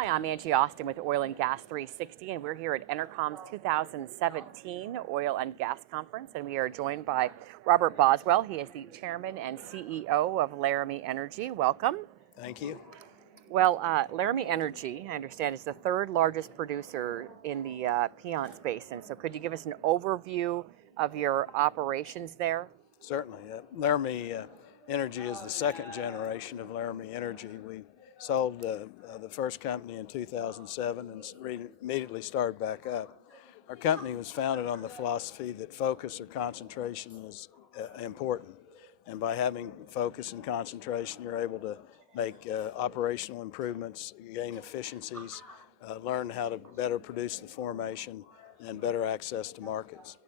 Hi, I'm Angie Austin with Oil and Gas 360, and we're here at EnerCom's 2017 Oil and Gas Conference, and we are joined by Robert Boswell. He is the chairman and CEO of Laramie Energy. Welcome. Thank you. Well, Laramie Energy, I understand, is the third largest producer in the Piceance basin. So could you give us an overview of your operations there? Certainly. Laramie Energy is the second generation of Laramie Energy. We sold the first company in 2007 and immediately started back up. Our company was founded on the philosophy that focus or concentration is important. And by having focus and concentration, you're able to make operational improvements, gain efficiencies, learn how to better produce the formation, and better access to markets.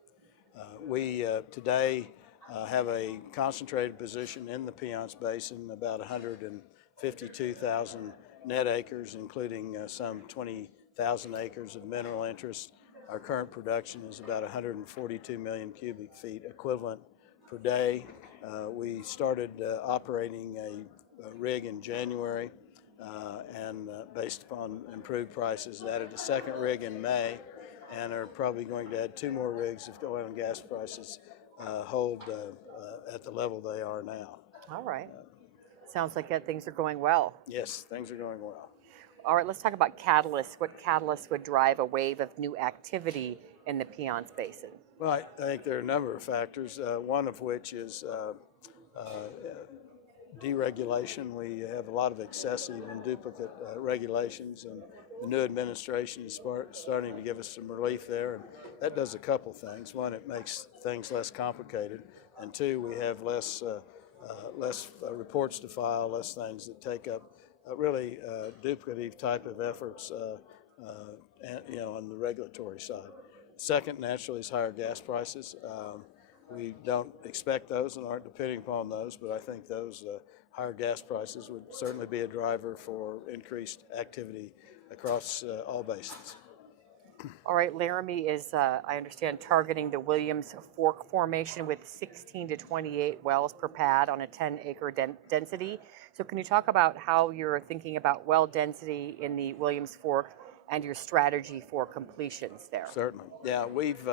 We today have a concentrated position in the Piceance Basin, about 152,000 net acres, including some 20,000 acres of mineral interest. Our current production is about 142 million cubic feet equivalent per day. We started operating a rig in January and based upon improved prices, added a second rig in May and are probably going to add 2 more rigs if the oil and gas prices hold at the level they are now. All right. Sounds like things are going well. Yes, things are going well. All right, let's talk about catalysts. What catalysts would drive a wave of new activity in the Piceance Basin? Well, I think there are a number of factors, one of which is deregulation. We have a lot of excessive and duplicate regulations, and the new administration is starting to give us some relief there, and that does a couple things. One, it makes things less complicated, and two, we have less reports to file, less things that take up really duplicative type of efforts on the regulatory side. Second, naturally, is higher gas prices. We don't expect those and aren't depending upon those, but I think those higher gas prices would certainly be a driver for increased activity across all basins. All right, Laramie is, I understand, targeting the Williams Fork formation with 16 to 28 wells per pad on a 10-acre density. So can you talk about how you're thinking about well density in the Williams Fork and your strategy for completions there? Certainly. Yeah, we've,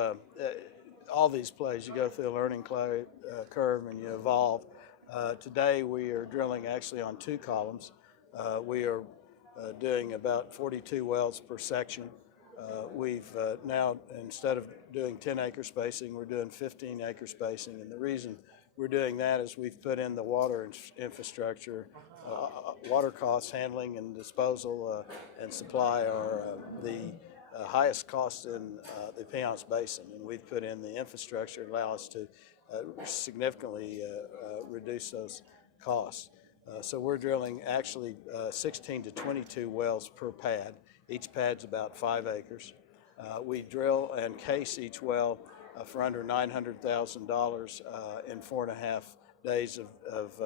all these plays, you go through a learning curve and you evolve. Today we are drilling actually on 2 columns. We are doing about 42 wells per section. We've now, instead of doing 10-acre spacing, we're doing 15-acre spacing, and the reason we're doing that is we've put in the water infrastructure. Water costs, handling and disposal and supply are the highest cost in the Piceance Basin, and we've put in the infrastructure to allow us to significantly reduce those costs. So we're drilling actually 16 to 22 wells per pad. Each pad's about 5 acres. We drill and case each well for under $900,000 in 4.5 days of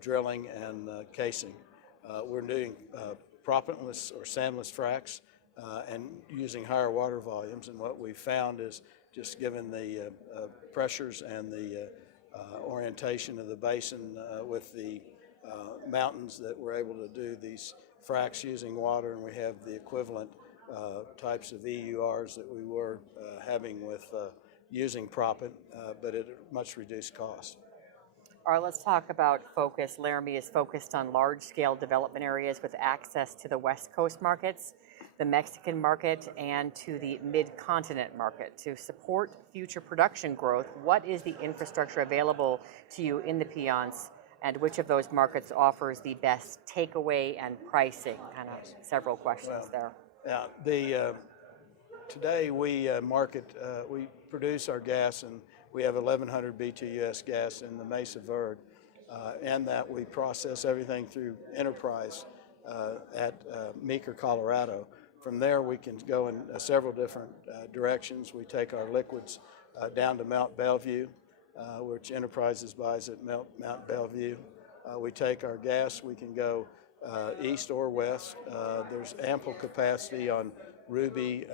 drilling and casing. We're doing propellantless or sandless fracs and using higher water volumes, and what we've found is just given the pressures and the orientation of the basin with the mountains, that we're able to do these fracs using water, and we have the equivalent types of EURs that we were having with using proppant, but at a much reduced cost. All right, let's talk about focus. Laramie is focused on large-scale development areas with access to the West Coast markets, the Mexican market, and to the mid-continent market. To support future production growth, what is the infrastructure available to you in the Piceance, and which of those markets offers the best takeaway and pricing? Kind of several questions there. Yeah, today we we produce our gas, and we have 1,100 BTUs gas in the Mesa Verde, and that we process everything through Enterprise at Meeker, Colorado. From there, we can go in several different directions. We take our liquids down to Mount Bellevue, which Enterprises buys at Mount Bellevue. We take our gas, we can go east or west. There's ample capacity on Ruby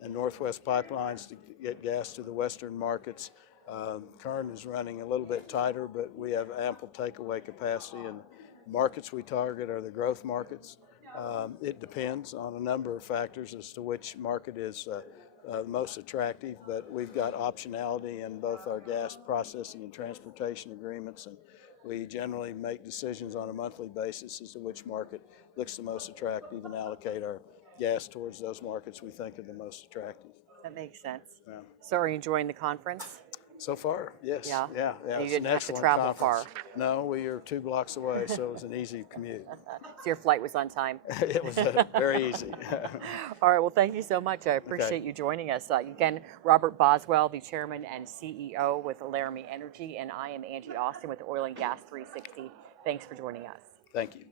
and Northwest pipelines to get gas to the western markets. Kern is running a little bit tighter, but we have ample takeaway capacity, and markets we target are the growth markets. It depends on a number of factors as to which market is most attractive, but we've got optionality in both our gas processing and transportation agreements, and we generally make decisions on a monthly basis as to which market looks the most attractive and allocate our gas towards those markets we think are the most attractive. That makes sense. Yeah. So are you enjoying the conference? So far, yes. Yeah? Yeah. You It's didn't an have to excellent travel conference. far. No, we are 2 blocks away, so it was an easy commute. So your flight was on time. It was very easy. All right, well, thank you so much. I appreciate you joining us. Again, Robert Boswell, the chairman and CEO with Laramie Energy, and I am Angie Austin with Oil and Gas 360. Thanks for joining us. Thank you.